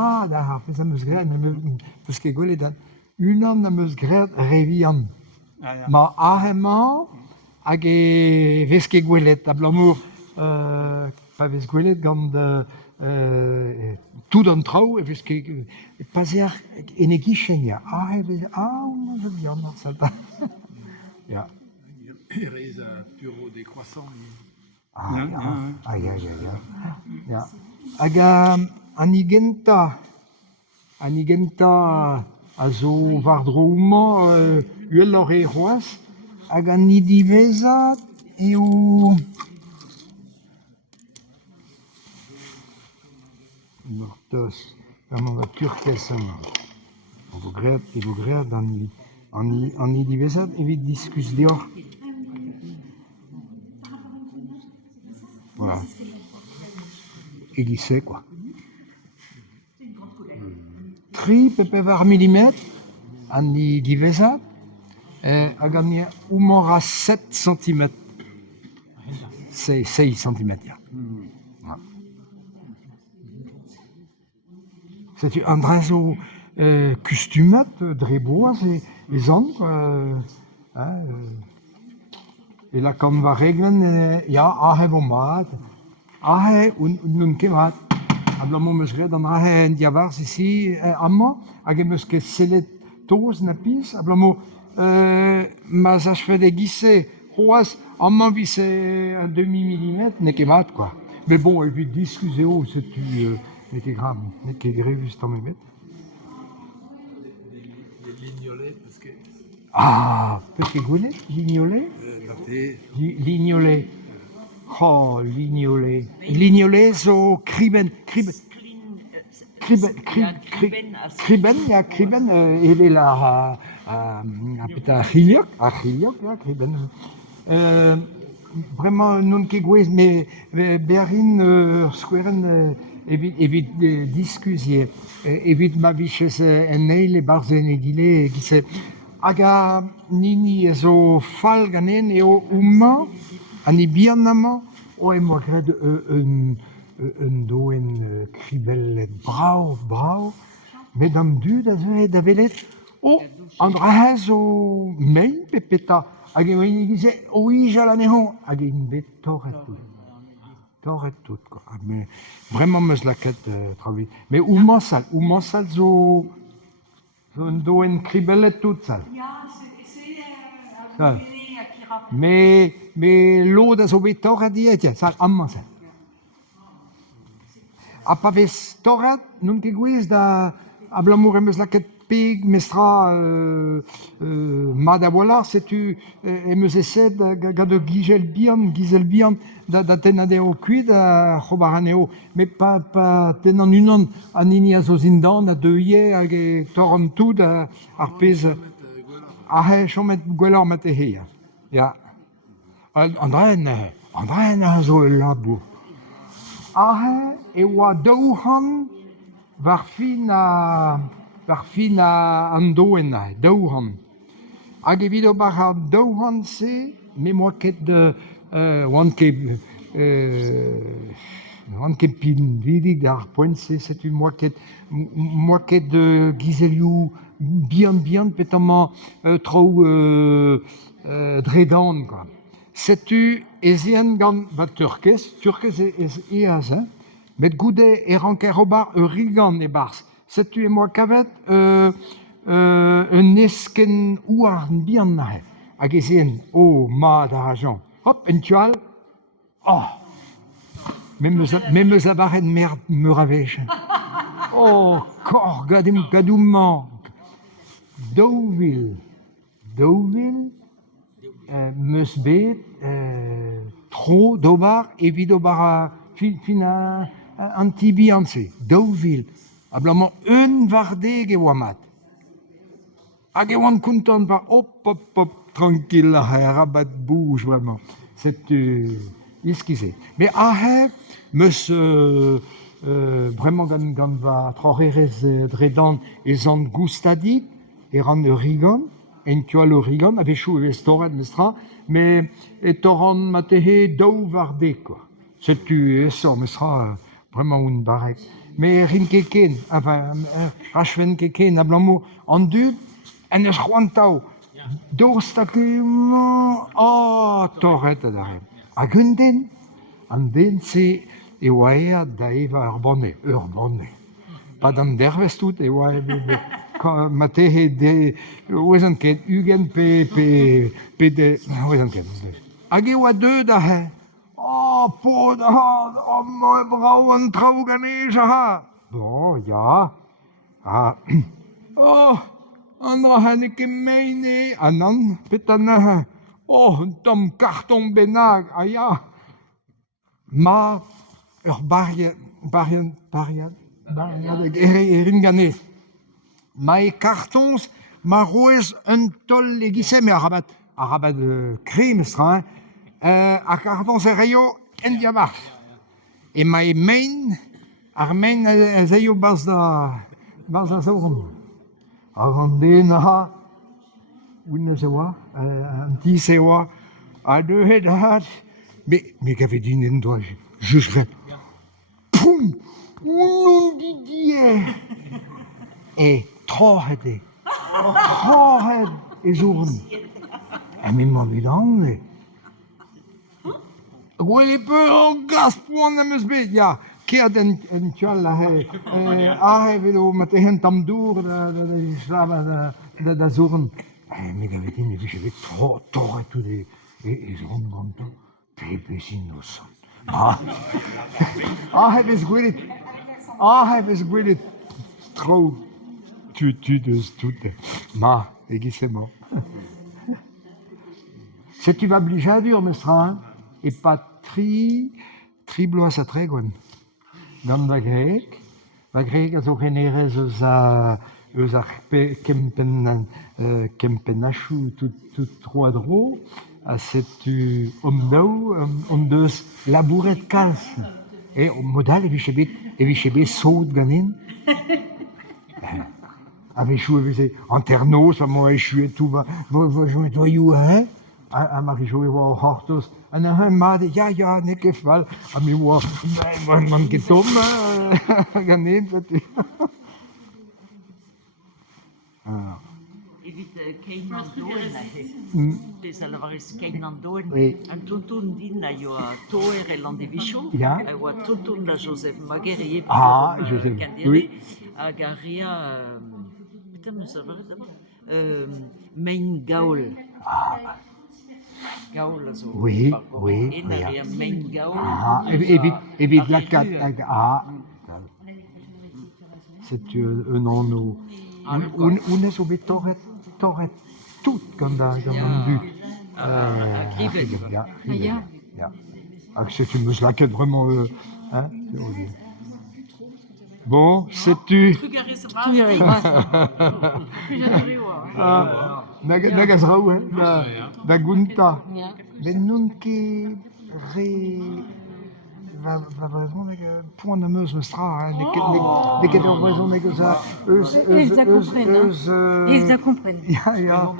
ma da har pez am eus graet, peus ket gwelet dan, unan am eus graet revian. Ma ahemañ hag e vez ket gwelet, a blamour pa vez gwelet gant tout an traoù e vez ket pazer en e gichen ya. Vez ma vian ar salta. Ya. Erez a puro décroissant. Ya. Hag an igenta a zo vardro mañ uel hor e c'hoaz, hag an idivezad eo... Mortos, vraiment la turquesse. Evo graet an idivezad evit diskus deoc'h. Voilà. Egise, quoi. 3 pepevar millimet an idivezad, hag an oumor a 7 cm. 6 cm, ya. C'est un drazo kustumet dre boaz e zan, quoi. Et la kan va reglen, ja, ahe vo mat, ahe un kemat. Ablammo meus graet an ahe en diavarz ici, amañ, hag eus ket sellet toz na pis, ablammo ma zachfet e gise, c'hoaz, amañ vise un demi-millimet, ne kemat, quoi. Mais bon, evit diskus eo, setu, ne ket gram, ne ket grevus tamm ebet. Des lignolets, parce que... Peus ket gwelet, lignolet? Lignolet. Oh, lignolet. Lignolet zo kriben. Kriben, ele la peta c'hiliok, ya, kriben. Vraiment, non ket gwez, mais berin skoueren evit diskuzie, evit ma vichez en eil e barzen e gile, gise... Hag a nini e zo fall ganen eo oummañ, an e bihan amañ, o emo graet un doen kribellet brav, met an dud a zeuet da velet, an drahez o meil pe peta, hag eo en gize, o ijal an eho, hag en bet torret tout, quoi. Mais vraiment meus laket traoù. Mais oummañ sal zo un doen kribellet tout sal. Mais l'eau zo bet torret diet, sal amañ sal. A pa vez torret, non ket gwez da ablamour emeus laket peg mestra mat a walar, setu emeus eset gant ur gizel bihan da tenat eo kuit a c'hobar aneo, met pa tenan unan an hini a zo zindan a deuier hag e torran tout ar pez chomet gwelloc'h mat e he, ya. An dren a zo el labour. E oa daouhan war fin an doen daouhan. Hag evit ober ar daouhan se, me moa ket oan ket pin vidig d'ar poent setu moa ket gizelioù bihan petamañ traoù dredan, quoi. Setu ezien gant turkez eaz, met goude e ranker obar rigan e barz. Setu e moa kavet un esken ouar bihan nahe. Hag ezien, mat a rajan. Hop, en tual, me eus avaret meur a vech. Kor, gadou mank. Daouvil, meus bet tro d'obar evit obar fin an tibihan se. Daouvil, ablamant un vardeg e oa mat. Hag e oan kontant war hop, tranquille, a rabat bouge, vraiment. C'est iskize. Mais ahe, meus vraiment gant va trorerez dredan e zan goustadik, e ran rigan, en tual rigan, a vechou e storet mestra, mais e torran matehe daou vardeg, quoi. C'est tu eso mestra vraiment un barek. mais rin keken, enfin, rachven keken, a blamo, an dud, en eus c'hoantao, dourstake, torret a dare. Hag un den se e oa da eva ur bonne. Pas an dervez tout, e oa matehe de, oezan ket, ugen pe de, oezan ket. Hag e oa deud a he. Pod ha, moe brau an trao ganej a ha. Bon, ya. An ra ha ne ket meine, an petan a ha. Un tom karton benag, ya. Ma, ur bariad, erin ganez. Ma e kartons, ma roez un toll egise, me arabat krem estra, a kartons e reio en diabars. E ma e mein, ar mein a zeio bas da zoron. Ar an den a oun eus oa, an tis e oa, a deuet a me gavet din en doa, just ret. Poum! Non didier! E trohet e zoron. E me ma vidan e. Gwell e peu an gas poan am eus bet, ya. Kead en tchal a he vedo matehen tam dour da zoron. Me gavet din e vich e vet trohet tout e zoron ganto. Pepezin nos. Vez gwelet tro tu deus tout. Ma, egissement. Se tu vas blijadur, mestra, e pa tri bloaz a tregouan. Gant va grek a zo generez eus ar kempenachou tout troadro, a setu omdaou, deus labouret kalz. E modal e vich ebet saout ganin. A vechou e veze anternos, a moa echu e tout, va joet doioù a he, a ma vechou e oa hortos, an a he mat, ya, ne ket fall, a me oa, man ket tom, ganin, petu. Evit kein an doen a he. Des alavarez kein an doen. An tonton din a yo a toer e landevicho. Ya. A oa tonton la Joseph Maguerrier. Joseph, Kandere. oui. Hag a ria... Putain, me savaret d'abord. Mein gaol. Gaol a zo. Oui. En a ria mein gaol. Evit lakat hag setu un anno. Un eus o bet torret tout gant an dud. A grivet. Ya. Hag setu meus laket vraiment... Bon, setu... Nag az raou, da gunta. Ben non ket va brezhon poan am eus mestra, ne ket ur brezhon eus Ils da kompren. Ya.